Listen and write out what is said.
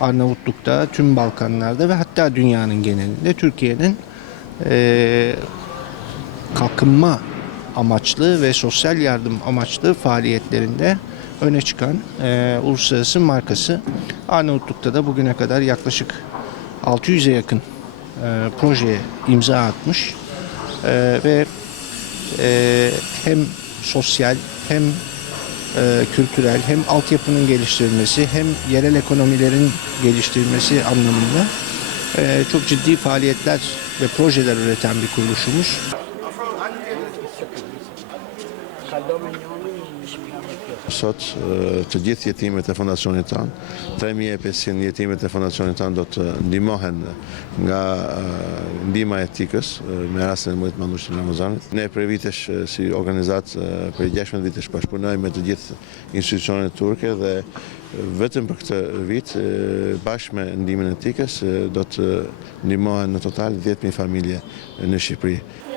Arnavutluk'ta, tüm Balkanlarda ve hatta dünyanın genelinde Türkiye'nin eee, kalkınma amaçlı ve sosyal yardım amaçlı faaliyetlerinde öne çıkan eee, uluslararası markası. Arnavutluk'ta da bugüne kadar yaklaşık 600'e yakın eee, projeye imza atmış Eee, ve eee, hem sosyal hem e, kültürel hem altyapının geliştirilmesi hem yerel ekonomilerin geliştirilmesi anlamında e, çok ciddi faaliyetler ve projeler üreten bir kuruluşumuz. Sot të gjithë jetimet e fondacionit tanë, 3500 jetimet e fondacionit tanë do të ndihmohen nga ndihma e etikës me rastin e muajit mandushit Ramazanit. Ne për vitesh si organizat eh, për 16 vitesh bashkëpunojmë me të gjithë institucionet turke dhe vetëm për këtë vit bashkë me ndihmën e etikës eh, do të ndihmohen në total 10000 familje në Shqipëri.